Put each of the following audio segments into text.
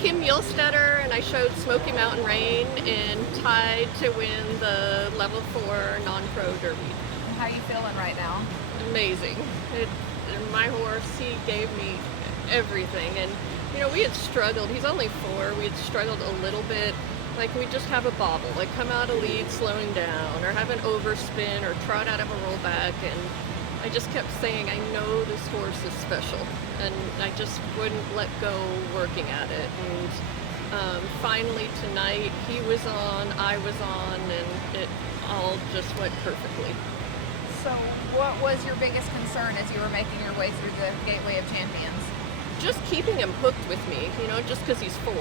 Kim Muehlstaetter, and I showed Smoky Mountain Rain and tied to win the level 4 non-pro derby. How are you feeling right now? Amazing. My horse, he gave me everything, and you know, we had struggled. He's only 4. We had struggled a little bit. Like, we just have a bobble, like come out of lead slowing down, or have an overspin, or trot out of a rollback, and I just kept saying, I know this horse is special, and I just wouldn't let go working at it. And finally tonight, he was on, I was on, and it all just went perfectly. So what was your biggest concern as you were making your way through the Gateway of Champions? Just keeping him hooked with me, you know, just because he's 4.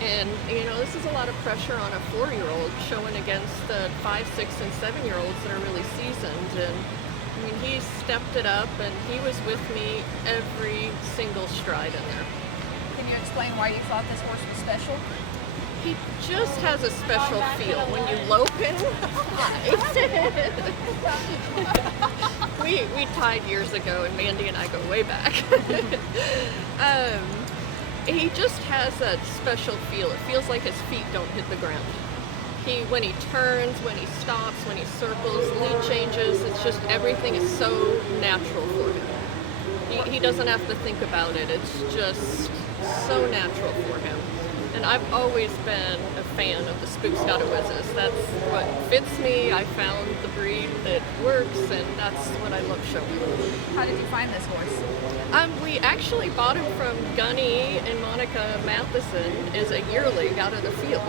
And, you know, this is a lot of pressure on a 4-year-old showing against the 5, 6, and 7-year-olds that are really seasoned. And, I mean, he stepped it up, and he was with me every single stride in there. Can you explain why you thought this horse was special? He just has a special feel. When you lope him, we tied years ago, and Mandy and I go way back. He just has that special feel. It feels like his feet don't hit the ground. When he turns, when he stops, when he circles, lead changes, it's just everything is so natural for him. He doesn't have to think about it. It's just so natural for him. And I've always been a fan of the Spookstatter. That's what fits me. I found the breed that works, and that's what I love showing. How did you find this horse? We actually bought him from Gunny and Monica Matheson as a yearling out of the field.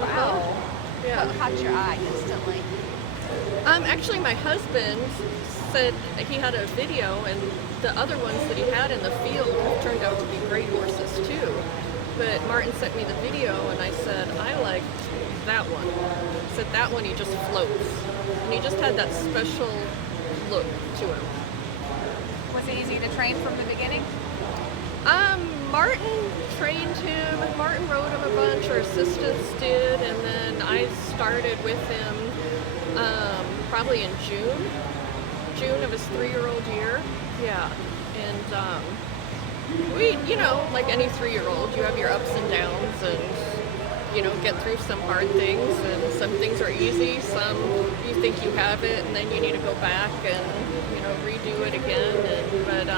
Wow. Yeah. What caught your eye instantly? Actually, my husband said he had a video, and the other ones that he had in the field have turned out to be great horses too. But Martin sent me the video, and I said, I like that one. He said, that one, he just floats. And he just had that special look to him. Was it easy to train from the beginning? Martin trained him, and Martin rode him a bunch, or assistants did, and then I started with him probably in June of his 3-year-old year. Yeah, and we, you know, like any 3-year-old, you have your ups and downs, and you know, get through some hard things, and some things are easy, some you think you have it, and then you need to go back and, you know, redo it again. But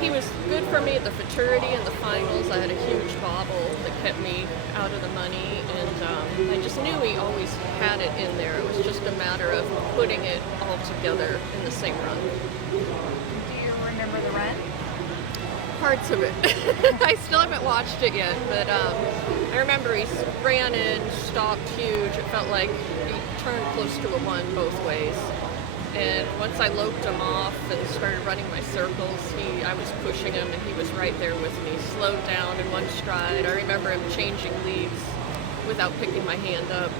he was good for me at the futurity and the finals. I had a huge bobble that kept me out of the money, and I just knew he always had it in there. It was just a matter of putting it all together in the same run. Do you remember the run? Parts of it. I still haven't watched it yet, but I remember he ran in, stopped huge. It felt like he turned close to a 1 both ways. And once I loped him off and started running my circles, I was pushing him, and he was right there with me. Slowed down in 1 stride. I remember him changing leads without picking my hand up.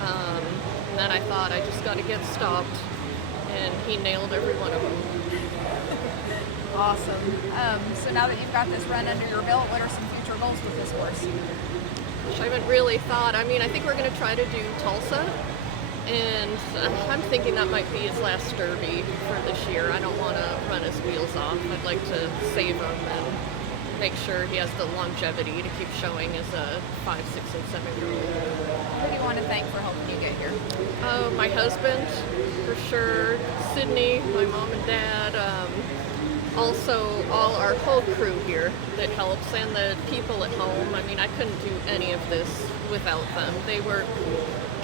And then I thought, I just got to get stopped. And he nailed every one of them. Awesome. So now that you've got this run under your belt, what are some future goals with this horse? I haven't really thought. I mean, I think we're going to try to do Tulsa. And I'm thinking that might be his last derby for this year. I don't want to run his wheels off. I'd like to save him and make sure he has the longevity to keep showing as a 5, 6, and 7-year-old. Who do you want to thank for helping you get here? Oh, my husband, for sure. Sydney, my mom and dad. Also, all our whole crew here that helps, and the people at home. I mean, I couldn't do any of this without them. They work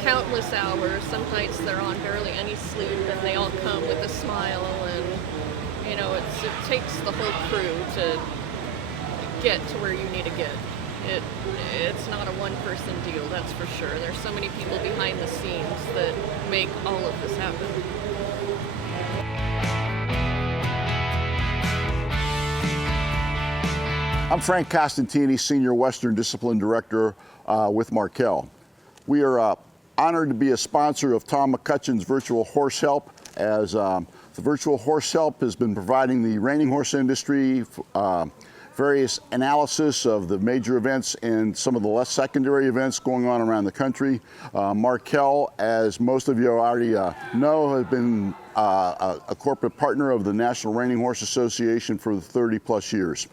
countless hours. Some nights they're on barely any sleep, and they all come with a smile, and you know, it takes the whole crew to get to where you need to get. It's not a one-person deal, that's for sure. There's so many people behind the scenes that make all of this happen. I'm Frank Costantini, Senior Western Discipline Director with Markel. We are honored to be a sponsor of Tom McCutcheon's Virtual Horse Help, as the Virtual Horse Help has been providing the reining horse industry various analysis of the major events and some of the less secondary events going on around the country. Markel, as most of you already know, has been a corporate partner of the National Reining Horse Association for 30 plus years.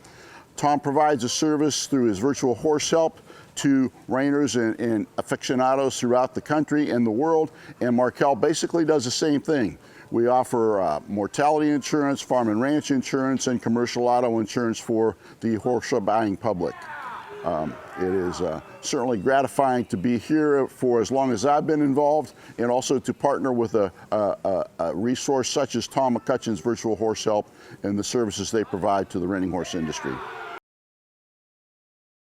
Tom provides a service through his virtual horse help to reiners and aficionados throughout the country and the world, and Markel basically does the same thing. We offer mortality insurance, farm and ranch insurance, and commercial auto insurance for the horse buying public. It is certainly gratifying to be here for as long as I've been involved, and also to partner with a resource such as Tom McCutcheon's Virtual Horse Help and the services they provide to the reining horse industry.